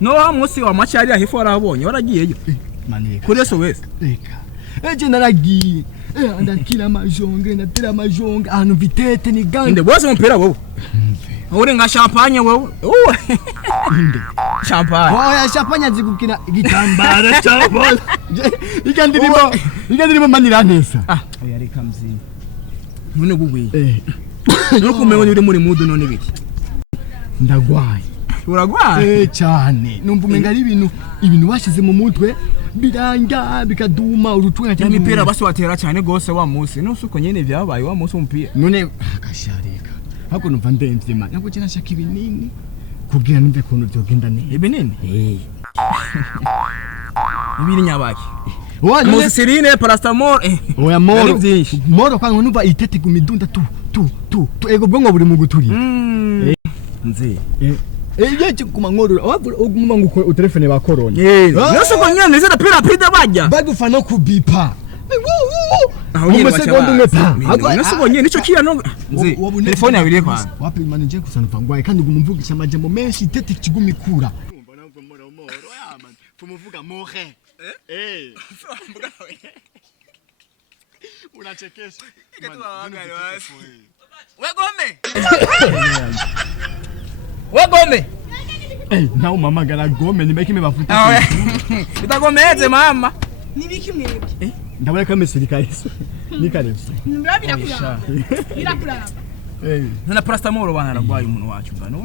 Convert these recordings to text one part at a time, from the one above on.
no wa musi wa machari ahifu warabonye waragiyeyo maneka kuri so wese reka eje naragiye ndakira amajonge natera amajonge ahantu vitete ni gang inde bose mpera wowe uri nka champagne wowe inde champagne oya champagne zigukina igitambara cyabona ikandirimo manira nesa oya reka mzi none gugwiye nuko umenye uri muri mudu none biki ndagwaye uragwaye cyane numva umenga ari ibintu washize mu mutwe biranga bikaduma urutwe cyane imipira basi watera cyane gose wa musi nusuko nyene byabaye wa musi umupira none akasharika hako numva ndemvye man nako cyana shaka ibinini kugira numve ko byogenda neza ibinini ibiri nyabaki Moserine paracetamol oya moro kwa numva itete kumidunda tu ego bwongo buri mu guturi nze yeje kumangorora oguma nguko utelefone ba korona yose ko nyane zira pirapide bajya bagufa no kubipa mu sekondo mepa yose ko nyane nico kiyano nze telefone yabiriye kwa wapi manager kusana pangwaye kandi gumumvugisha amajambo menshi itete kigumikura mbona ngo moro yaman tumuvuga more unachekesha Wegome na mama gala gome nimeke mebafuta bitagomeze mama nibiki mwebwe ndabona kama serikali nikarevye ndabira irakuraba nana paracetamol banaragwaye umuntu wacu ngano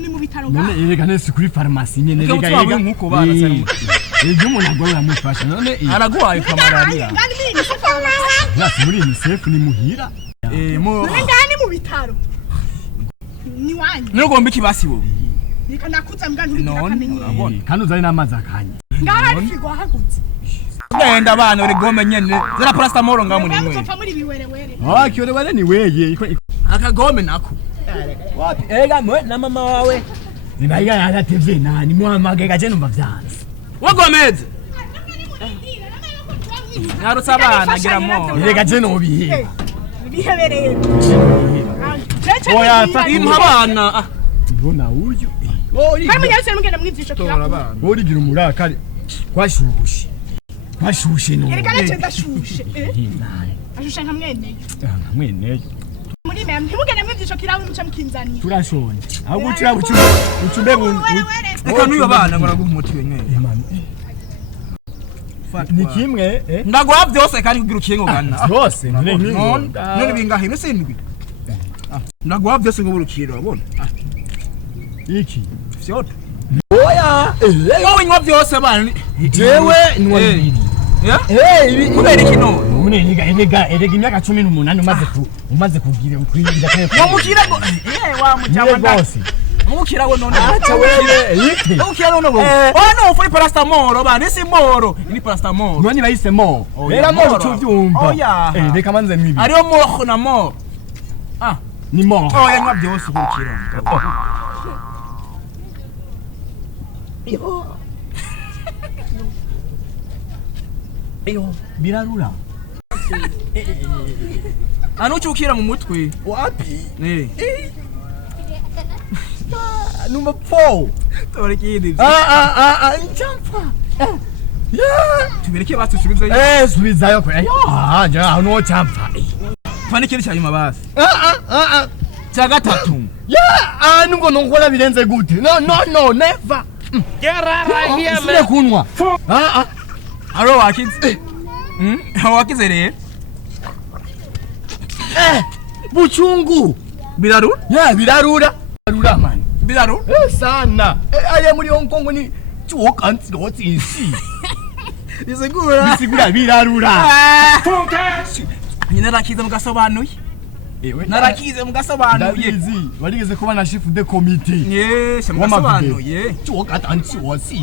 ni mu bitaro none yereka nese kuri pharmacy nyene rega yega nkuko bana cyane ejo umuntu agora mufasha none aragwaye kwa malaria nasi muri UNICEF ni muhira mo ngani mu bitaro ni wanyu nugomba ikibasi bo nika nakuza mgandu uri kamenye kandi uzari namazi akanya ngari figwa hagutse genda bana uri gome nyene zira paracetamol ngamo ni mwe mupfa muri biwerewere kiwerewere ni weye akagome nako wapi ega mwe na mama wawe nibayiga yaratevye nani muhamage gaje numva vyanze wagomeze narutsa abana gira mo rega je no bihe bihebereye oya impa abana mbona uyu kandi nyase mugenda mwivyisho kira bori gira umurakari kwashushe no rega nace ndashushe ashushe nka mwene muri meme ntibugende mwivyisho kira umuca mkinzani turashonje ahubwo kira ucumbe reka nuyo bana ngora gumuti wenyene ni kimwe ndagwa byose kandi kugira ukiyengo gana byose none bingahe n'isindwi ndagwa byose ngo burukiro abona iki syoto oya wowe nywa byose bana jewe nywa bibiri ibi kubera iki none unenega imyaka 18 umaze kugira kwigira kaye wo mukira ngo wa mujama bose mukira wo none acha wewe iki mukira none bo no ufuri paracetamol bana isi moro ni paracetamol none bayise mo era mo tuvyumva oya reka manze mwibi ariyo mo na mo ni mo oya nywa byose kukira Eyo birarura anucukira mu mutwe wapi number 4 tori kidi njampa tubireke basubiza subizayo kwa ja no champa fani kiri cyanyuma basi cya gatatu nungo nongola birenze gute no never gerara here me kunwa aro wakize wakize re buchungu birarura birarura man birarura sana aya muri Hong Kong ni chuokanzi gotsi bisigura birarura nyina rakize mugasobanuye narakize mugasobanuye warigeze kuba na chef de committee mugasobanuye chuokatanzi wasi